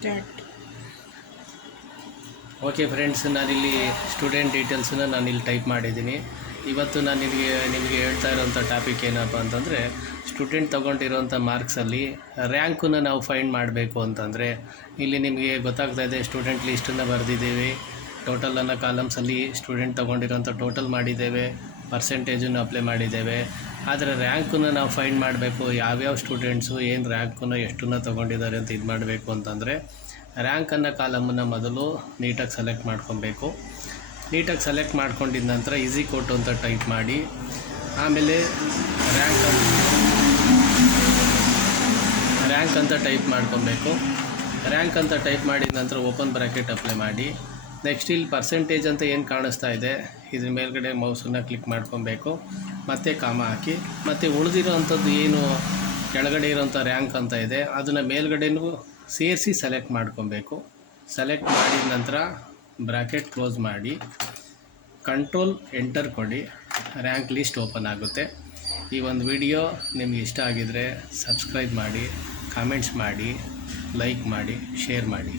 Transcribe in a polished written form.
Start. Okay friends, ನಾನಿಲ್ಲಿ student ಡೀಟೇಲ್ಸನ್ನ ನಾನಿಲ್ಲಿ type ಮಾಡಿದ್ದೀನಿ. ಇವತ್ತು ನಾನು ನಿಮಗೆ ಹೇಳ್ತಾ ಇರೋಂಥ ಟಾಪಿಕ್ ಏನಪ್ಪ ಅಂತಂದರೆ, ಸ್ಟೂಡೆಂಟ್ ತೊಗೊಂಡಿರೋಂಥ ಮಾರ್ಕ್ಸಲ್ಲಿ ರ್ಯಾಂಕನ್ನು ನಾವು ಫೈಂಡ್ ಮಾಡಬೇಕು ಅಂತಂದರೆ, ಇಲ್ಲಿ ನಿಮಗೆ ಗೊತ್ತಾಗ್ತಾ ಇದೆ ಸ್ಟೂಡೆಂಟ್ ಲಿಸ್ಟನ್ನು ಬರೆದಿದ್ದೀವಿ. ಟೋಟಲನ್ನು ಕಾಲಮ್ಸಲ್ಲಿ ಸ್ಟೂಡೆಂಟ್ ತೊಗೊಂಡಿರೋಂಥ ಟೋಟಲ್ ಮಾಡಿದ್ದೇವೆ, ಪರ್ಸೆಂಟೇಜನ್ನು ಅಪ್ಲೈ ಮಾಡಿದ್ದೇವೆ. ಆದರೆ ರ್ಯಾಂಕನ್ನು ನಾವು ಫೈಂಡ್ ಮಾಡಬೇಕು. ಯಾವ್ಯಾವ ಸ್ಟೂಡೆಂಟ್ಸು ಏನು ರ್ಯಾಂಕನ್ನು ಎಷ್ಟನ್ನು ತೊಗೊಂಡಿದ್ದಾರೆ ಅಂತ ಇದು ಮಾಡಬೇಕು ಅಂತಂದರೆ, ರ್ಯಾಂಕನ್ನು ಕಾಲಮನ್ನು ಮೊದಲು ನೀಟಾಗಿ ಸೆಲೆಕ್ಟ್ ಮಾಡ್ಕೊಬೇಕು. ನೀಟಾಗಿ ಸೆಲೆಕ್ಟ್ ಮಾಡ್ಕೊಂಡಿದ್ದ ನಂತರ ಈಸಿ ಕೋಟು ಅಂತ ಟೈಪ್ ಮಾಡಿ, ಆಮೇಲೆ ರ್ಯಾಂಕ್ ಅಂತ ಟೈಪ್ ಮಾಡ್ಕೊಬೇಕು. ರ್ಯಾಂಕ್ ಅಂತ ಟೈಪ್ ಮಾಡಿದ ನಂತರ ಓಪನ್ ಬ್ರ್ಯಾಕೆಟ್ ಅಪ್ಲೈ ಮಾಡಿ. ನೆಕ್ಸ್ಟ್ ಇಲ್ಲಿ ಪರ್ಸೆಂಟೇಜ್ ಅಂತ ಏನು ಕಾಣಿಸ್ತಾ ಇದೆ, ಇದ್ರ ಮೇಲ್ಗಡೆ ಮೌಸನ್ನು ಕ್ಲಿಕ್ ಮಾಡ್ಕೊಬೇಕು. ಮತ್ತು ಕಾಮ ಹಾಕಿ, ಮತ್ತು ಉಳಿದಿರೋ ಅಂಥದ್ದು ಏನು ಕೆಳಗಡೆ ಇರೋಂಥ ರ್ಯಾಂಕ್ ಅಂತ ಇದೆ ಅದನ್ನು ಮೇಲ್ಗಡೆನೂ ಸೇರಿಸಿ ಸೆಲೆಕ್ಟ್ ಮಾಡ್ಕೊಬೇಕು. ಸೆಲೆಕ್ಟ್ ಮಾಡಿದ ನಂತರ ಬ್ರ್ಯಾಕೆಟ್ ಕ್ಲೋಸ್ ಮಾಡಿ, ಕಂಟ್ರೋಲ್ ಎಂಟರ್ ಕೊಡಿ, ರ್ಯಾಂಕ್ ಲಿಸ್ಟ್ ಓಪನ್ ಆಗುತ್ತೆ. ಈ ಒಂದು ವಿಡಿಯೋ ನಿಮಗೆ ಇಷ್ಟ ಆಗಿದರೆ ಸಬ್ಸ್ಕ್ರೈಬ್ ಮಾಡಿ, ಕಾಮೆಂಟ್ಸ್ ಮಾಡಿ, ಲೈಕ್ ಮಾಡಿ, ಶೇರ್ ಮಾಡಿ.